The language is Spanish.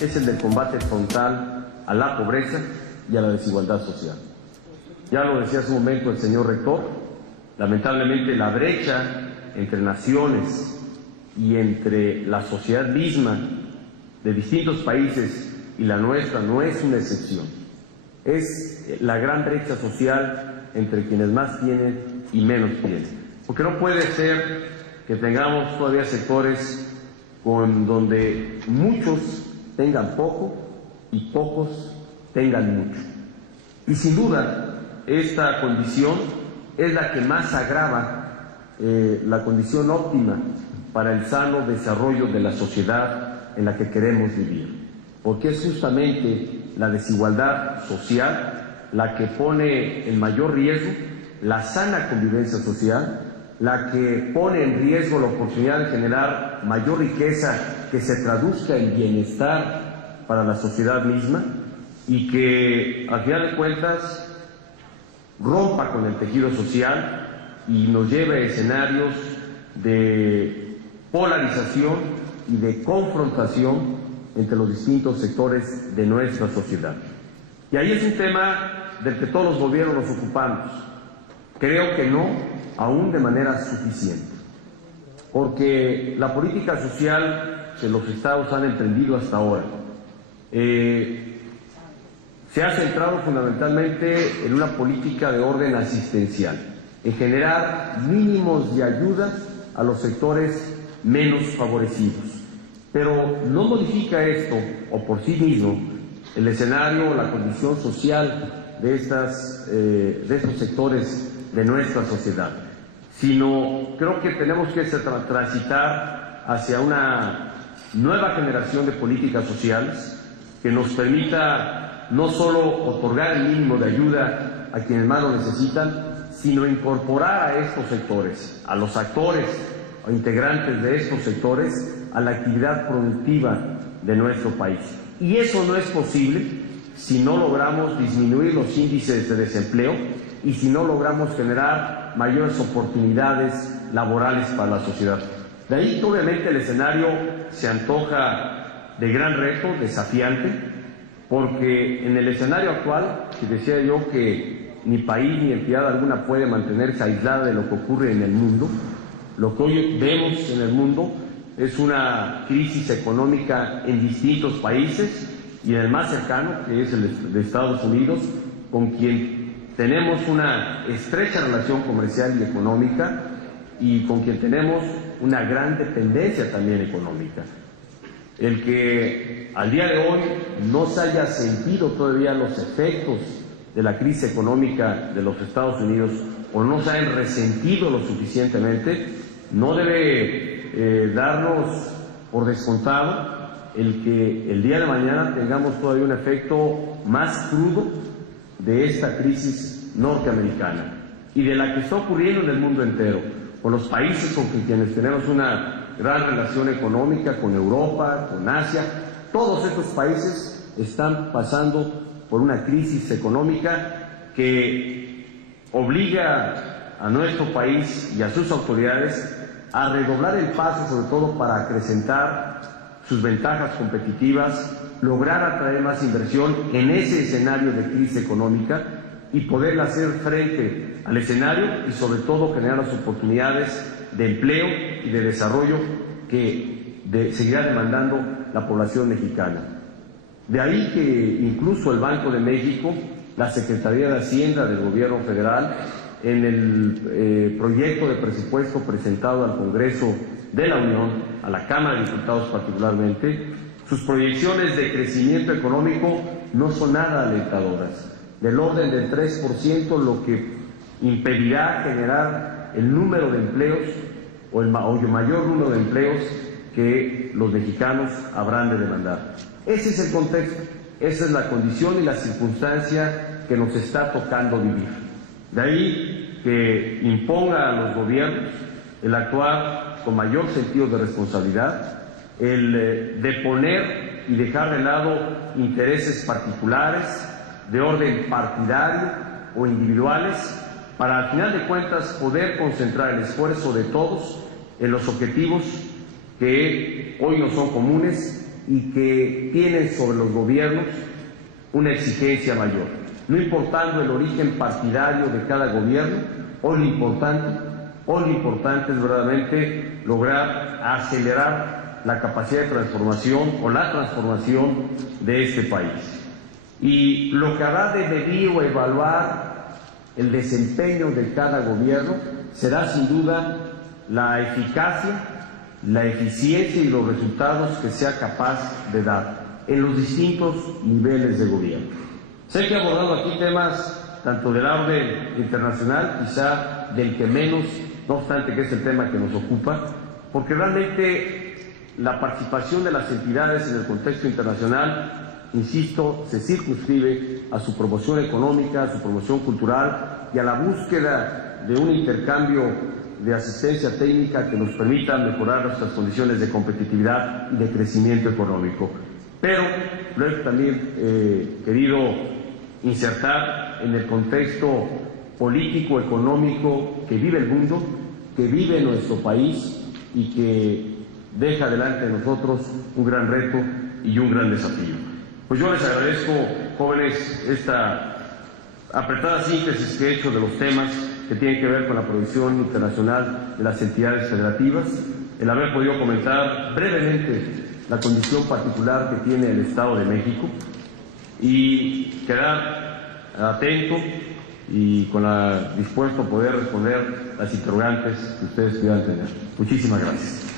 Es el del combate frontal a la pobreza y a la desigualdad social. Ya lo decía hace un momento el señor rector, lamentablemente la brecha entre naciones y entre la sociedad misma de distintos países y la nuestra no es una excepción. Es la gran brecha social entre quienes más tienen y menos tienen. Porque no puede ser que tengamos todavía sectores donde muchos tengan poco y pocos tengan mucho. Y sin duda, esta condición es la que más agrava la condición óptima para el sano desarrollo de la sociedad en la que queremos vivir. Porque es justamente la desigualdad social la que pone en mayor riesgo la sana convivencia social, la que pone en riesgo la oportunidad de generar mayor riqueza que se traduzca en bienestar para la sociedad misma y que, al final de cuentas, rompa con el tejido social y nos lleve a escenarios de polarización y de confrontación entre los distintos sectores de nuestra sociedad. Y ahí es un tema del que todos los gobiernos nos ocupamos. Creo que no, aún de manera suficiente, porque la política social que los estados han emprendido hasta ahora se ha centrado fundamentalmente en una política de orden asistencial, en generar mínimos de ayuda a los sectores menos favorecidos. Pero no modifica esto, o por sí mismo, el escenario, la condición social de estos sectores de nuestra sociedad, sino creo que tenemos que transitar hacia una nueva generación de políticas sociales que nos permita no solo otorgar el mínimo de ayuda a quienes más lo necesitan, sino incorporar a estos sectores, a los actores o integrantes de estos sectores, a la actividad productiva de nuestro país. Y eso no es posible si no logramos disminuir los índices de desempleo y si no logramos generar mayores oportunidades laborales para la sociedad. De ahí que obviamente el escenario se antoja de gran reto, desafiante, porque en el escenario actual, que decía yo que ni país ni entidad alguna puede mantenerse aislada de lo que ocurre en el mundo, lo que hoy vemos en el mundo es una crisis económica en distintos países y en el más cercano, que es el de Estados Unidos, con quien tenemos una estrecha relación comercial y económica y con quien tenemos una gran dependencia también económica. El que al día de hoy no se haya sentido todavía los efectos de la crisis económica de los Estados Unidos o no se hayan resentido lo suficientemente, no debe darnos por descontado el que el día de mañana tengamos todavía un efecto más crudo de esta crisis norteamericana y de la que está ocurriendo en el mundo entero, con los países con quienes tenemos una gran relación económica, con Europa, con Asia. Todos estos países están pasando por una crisis económica que obliga a nuestro país y a sus autoridades a redoblar el paso, sobre todo para acrecentar sus ventajas competitivas, lograr atraer más inversión en ese escenario de crisis económica y poder hacer frente al escenario y sobre todo generar las oportunidades de empleo y de desarrollo que seguirá demandando la población mexicana. De ahí que incluso el Banco de México, la Secretaría de Hacienda del Gobierno Federal, en el proyecto de presupuesto presentado al Congreso de la Unión, a la Cámara de Diputados particularmente, sus proyecciones de crecimiento económico no son nada alentadoras, del orden del 3%, lo que impedirá generar el número de empleos o el mayor número de empleos que los mexicanos habrán de demandar. Ese es el contexto, esa es la condición y la circunstancia que nos está tocando vivir. De ahí que imponga a los gobiernos el actuar con mayor sentido de responsabilidad, el deponer y dejar de lado intereses particulares de orden partidario o individuales, para al final de cuentas poder concentrar el esfuerzo de todos en los objetivos que hoy no son comunes y que tienen sobre los gobiernos una exigencia mayor. No importando el origen partidario de cada gobierno, hoy lo importante es verdaderamente lograr acelerar la capacidad de transformación o la transformación de este país. Y lo que hará de medir o evaluar el desempeño de cada gobierno será sin duda la eficacia, la eficiencia y los resultados que sea capaz de dar en los distintos niveles de gobierno. Sé que he abordado aquí temas tanto del orden internacional, quizá del que menos, no obstante que es el tema que nos ocupa, porque realmente la participación de las entidades en el contexto internacional, insisto, se circunscribe a su promoción económica, a su promoción cultural y a la búsqueda de un intercambio de asistencia técnica que nos permita mejorar nuestras condiciones de competitividad y de crecimiento económico. Pero lo he también querido insertar en el contexto político, económico que vive el mundo, que vive nuestro país y que deja delante de nosotros un gran reto y un gran desafío. Pues yo les agradezco, jóvenes, esta apretada síntesis que he hecho de los temas que tienen que ver con la proyección internacional de las entidades federativas, el haber podido comentar brevemente la condición particular que tiene el Estado de México y quedar atento y dispuesto a poder responder las interrogantes que ustedes puedan tener. Muchísimas gracias.